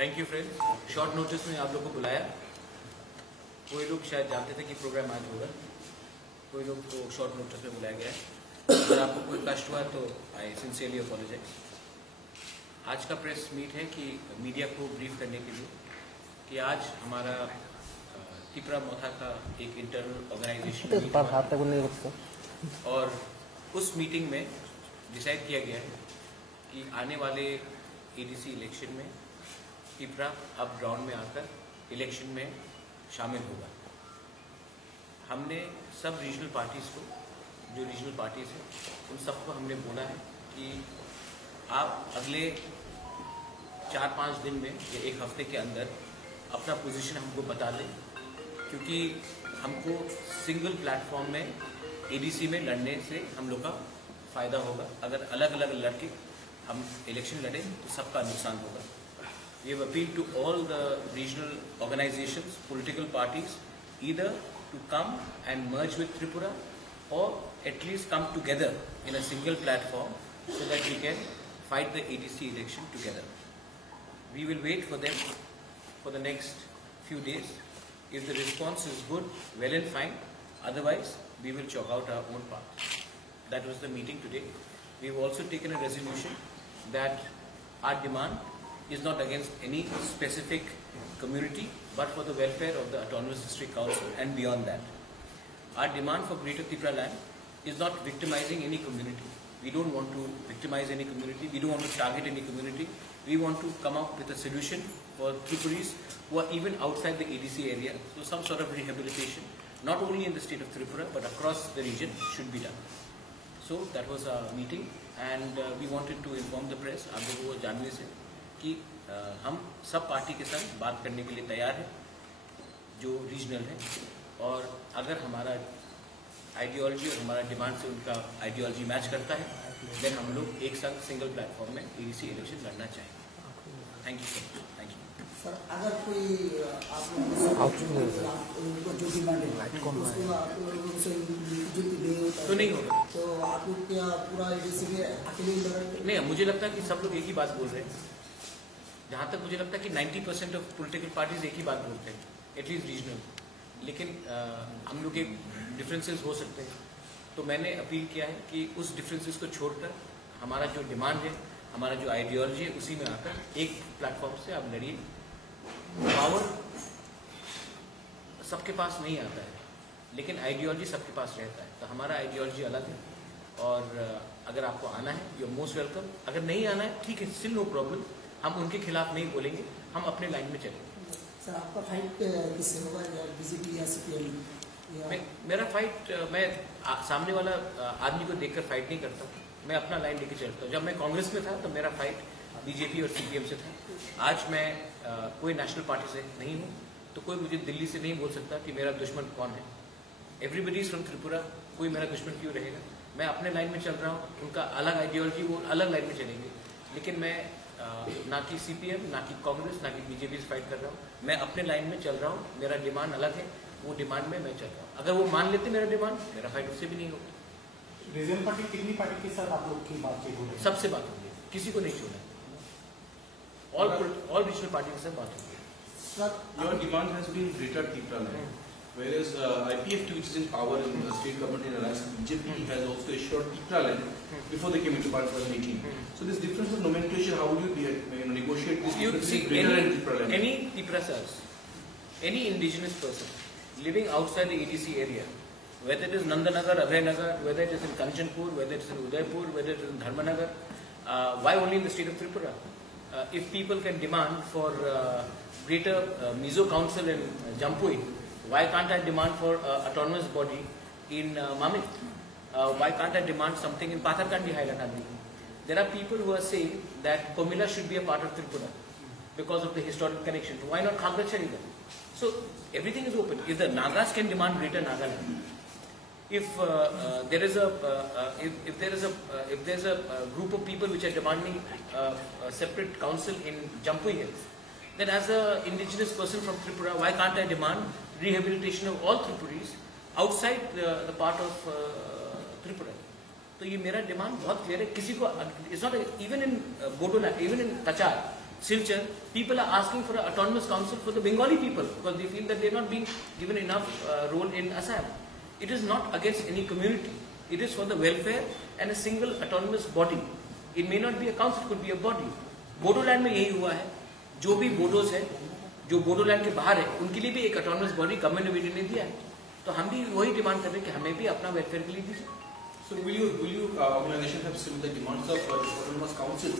Thank you friends. Short notice में आप लोग को बुलाया। कोई लोग शायद जानते थे कि प्रोग्राम आज होगा, कोई लोग को शॉर्ट नोटिस में बुलाया गया है। अगर आपको कोई कष्ट हुआ तो आई सिंसियरली अपोलोजाइज। आज का प्रेस मीट है कि मीडिया को ब्रीफ करने के लिए कि आज हमारा तिपरा मोथा का एक इंटरनल ऑर्गेनाइजेशन और उस मीटिंग में डिसाइड किया गया है कि आने वाले एडीसी इलेक्शन में तिपरा अब ग्राउंड में आकर इलेक्शन में शामिल होगा। हमने सब रीजनल पार्टीज़ को, जो रीजनल पार्टीज़ हैं, उन सबको हमने बोला है कि आप अगले 4-5 दिन में या एक हफ्ते के अंदर अपना पोजीशन हमको बता दें, क्योंकि हमको सिंगल प्लेटफॉर्म में एडीसी में लड़ने से हम लोग का फ़ायदा होगा। अगर अलग अलग लड़के हम इलेक्शन लड़ें तो सबका नुकसान होगा। We have appealed to all the regional organizations, political parties, either to come and merge with Tripura or at least come together in a single platform so that we can fight the ADC election together. We will wait for them for the next few days. If the response is good, well and fine. Otherwise, we will chalk out our own path. That was the meeting today. We have also taken a resolution that our demand is not against any specific community, but for the welfare of the Autonomous District Council and beyond that. Our demand for Greater Tripura land is not victimizing any community. We don't want to victimize any community. We don't want to target any community. We want to come up with a solution for Tripuris who are even outside the ADC area. So some sort of rehabilitation, not only in the state of Tripura, but across the region should be done. So that was our meeting, and we wanted to inform the press, आप लोगों को जानने से, कि हम सब party के साथ बात करने के लिए तैयार हैं जो रीजनल है, और अगर हमारा आइडियोलॉजी और हमारा डिमांड से उनका आइडियोलॉजी मैच करता है, देन हम लोग एक साथ सिंगल प्लेटफॉर्म में एडीसी इलेक्शन लड़ना चाहेंगे। Thank you sir. Thank you sir. अगर कोई आप लोगों जो डिमांड तो नहीं होगा, तो आप लोग क्या पूरा एडीसी में अकेले लड़ेंगे? नहीं, मुझे लगता है कि सब लोग एक ही बात बोल रहे हैं। जहाँ तक मुझे लगता है कि 90% ऑफ पॉलिटिकल पार्टीज एक ही बात बोलते हैं, एटलीस्ट रीजनल। लेकिन हम लोग के डिफरेंसेस हो सकते हैं, तो मैंने अपील किया है कि उस डिफरेंसेस को छोड़कर हमारा जो डिमांड है, हमारा जो आइडियोलॉजी है, उसी में आकर एक प्लेटफॉर्म से आप लड़िए। पावर सबके पास नहीं आता है, लेकिन आइडियोलॉजी सबके पास रहता है। तो हमारा आइडियोलॉजी अलग है, और अगर आपको आना है यू आर मोस्ट वेलकम। अगर नहीं आना है, ठीक है, स्टिल नो प्रॉब्लम। हम उनके खिलाफ नहीं बोलेंगे, हम अपने लाइन में चलेंगे। सर, आपका फाइट किससे होगा, बीजेपी या सीपीएम? मेरा फाइट, मैं सामने वाला आदमी को देखकर फाइट नहीं करता, मैं अपना लाइन लेके चलता हूँ। जब मैं कांग्रेस में था तो मेरा फाइट बीजेपी और सीपीएम से था। आज मैं कोई नेशनल पार्टी से नहीं हूँ, तो कोई मुझे दिल्ली से नहीं बोल सकता कि मेरा दुश्मन कौन है। एवरीबडी इज फ्रॉम त्रिपुरा, कोई मेरा दुश्मन क्यों रहेगा? मैं अपने लाइन में चल रहा हूँ, उनका अलग आइडियोलॉजी, वो अलग लाइन में चलेंगे। लेकिन मैं ना कि सीपीएम, ना कि कांग्रेस, ना कि बीजेपी से फाइट कर रहा हूँ। मैं अपने लाइन में चल रहा हूँ, मेरा डिमांड अलग है, वो डिमांड में मैं चल रहा हूँ। अगर वो मान लेते मेरा डिमांड, मेरा फाइट उससे भी नहीं होता। रीजनल पार्टी कितनी पार्टी के साथ आप लोग की बातचीत हो रही है? सबसे बात होगी, किसी को नहीं छोड़ा। ऑल रीजनल पार्टी के साथ बात होगी। Your demand has been Greater Tripura land, whereas IPFT, which is in power in the state government in alliance with BJP, has also assured Tripura land before they came into power in 2018. So this difference of nomenclature, how would you negotiate this difference between Greater and Tripura land? Any Tripura cells, any indigenous person living outside the ADC area, whether it is Nandanagar, Abhaynagar, whether it is in Kanchanpur, whether it is in Udaipur, whether it is in Dharmanagar, why only in the state of Tripura? If people can demand for Greater Mizo Council in Jampui, why can't I demand for autonomous body in Mamit? Why can't I demand something in Patharkandi Hailakandi? There are people who are saying that Komila should be a part of Tripura because of the historical connection. Why not Khagrachari then? So everything is open. If the Nagas can demand Greater Nagaland, if there is a group of people which are demanding a separate council in Jampui Hills, then as an indigenous person from Tripura, why can't I demand rehabilitation of all Tripuris outside the part of Tripura? तो ये मेरा demand बहुत clear है। किसी को it's not even in Bodoland, even in Cachar, Silchar, people are asking for an autonomous council for the Bengali people because they feel that they are not being given enough role in Assam. It is not against any community. It is for the welfare and a single autonomous body. It may not be a council, it could be a body. Bodoland में यही हुआ है. जो भी बोडोस है, जो बोडोलैंड के बाहर है, उनके लिए भी एक autonomous body government of India ने दिया है. तो हम भी वही डिमांड कर रहे हैं कि हमें भी अपना वेलफेयर के लिए दीजिए. So will you organization have similar demands of autonomous council?